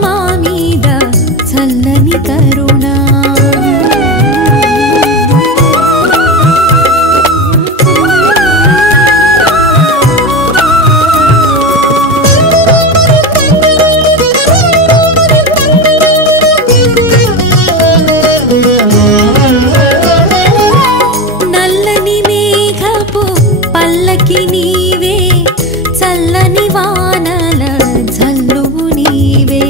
మీద చల్లని కరుణ నల్లని మేఘపు పల్లకి నీవే చల్లని వానల జల్లువు నీవే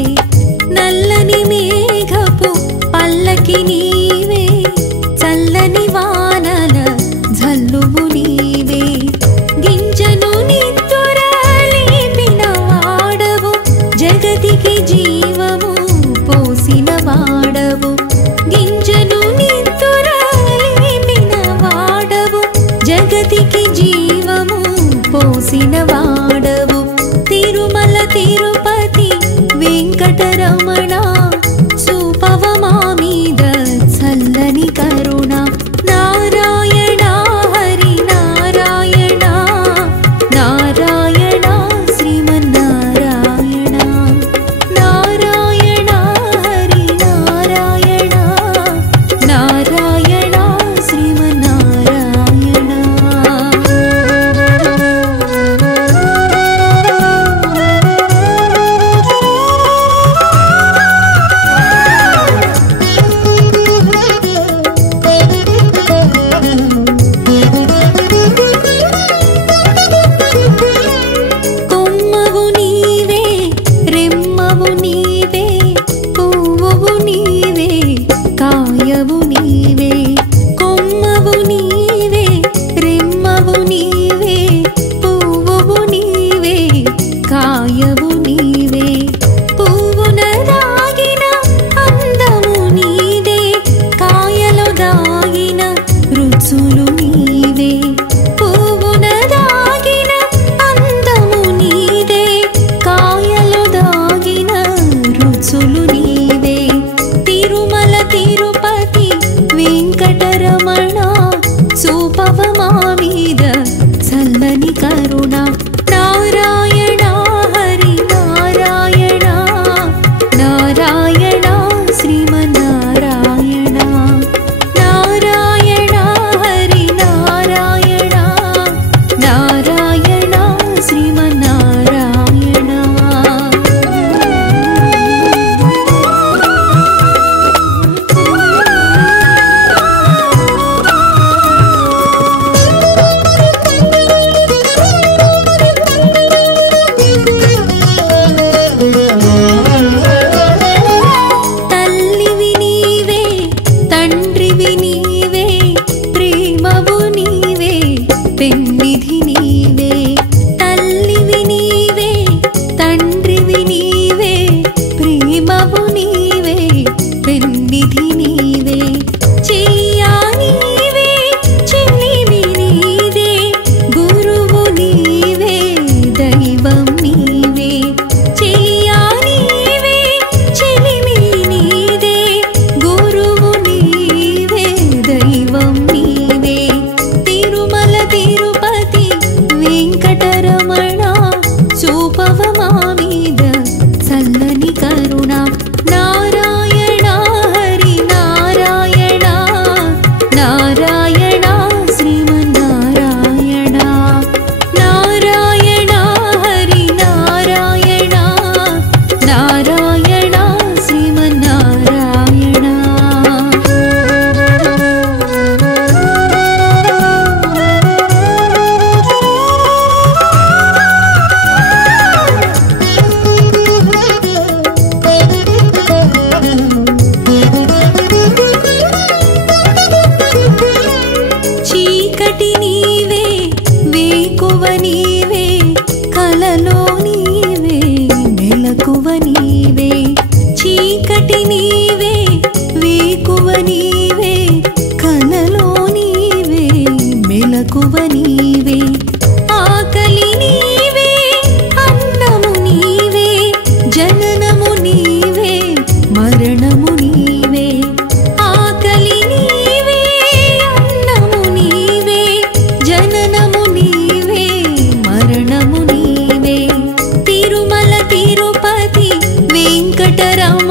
నల్లని మేఘపు పల్లకి నీవే చల్లని వానల జల్లువు నీవే గింజను నిద్దురలేపిన వాడవు జగతికి జీవము పోసిన వాడవు గింజను నిద్దురలేపిన వాడవు జగతికి జీవము పోసిన వాడవు తిరుమల తిరుపతి వెంకటరమణ చూపవ మా మీద చల్లని కరుణ నారాయణ హరి నారాయణ నారాయణ శ్రీమన్నారాయణ నారాయణ హరి నారాయణ నారాయణ శ్రీమన్నారాయణ కొమ్మవు నీవే రెమ్మవు నీవే పువ్వువు నీవే కాయవు నీవే కొమ్మవు నీవే రెమ్మవు నీవే పువ్వువు నీవే కాయవు నీవే పువ్వున దాగిన అందము నీదే కాయలో దాగిన రుచులు నీవే పువ్వున దాగిన అందము నీదే కాయలో దాగిన రుచులు నీవే తిరుమల తిరుపతి వెంకటరమణ చూపవ మా మీద చల్లని కరుణ నారాయణ హరి నారాయణ నారాయణ శ్రీమన్నారాయణ నారాయణ హరి నారాయణ నారాయణ శ్రీమన్నారాయణ తల్లివి నీవే తండ్రివి నీవే ప్రేమవు నీవే పెన్నిధి నీవే తల్లివి నీవే తండ్రివి నీవే ప్రేమవు నీవే పెన్నిధి నీవే చెయ్యా నీవే చెల్లివి నీదే గురువు నీవే దైవం నీవే చెయ్యా నీవే చెలిమి నీదే గురువు నీవే దైవం నీవే తిరుమల తిరుపతి వెంకటరమణ చూపవ మా మీద చల్లని కరుణ నారాయణ హరి నారాయణ నారాయణ శ్రీమన్నారాయణ నారాయణ హరి నారాయణ నారాయణ శ్రీమన్నారాయణ చీకటి నీవే వేకువ నీవే కలలో నీవే మెలకువ నీవే చీకటి నీవే వేకువ నీవే కలలో నీవే మెలకువ నీవే ఆకలి నీవే అన్నము నీవే జననము నీవే మరణము నీవే ఆకలి నీవే అన్నము నీవే జననము నీవే మరణము నీవే తిరుమల తిరుపతి వెంకట వరం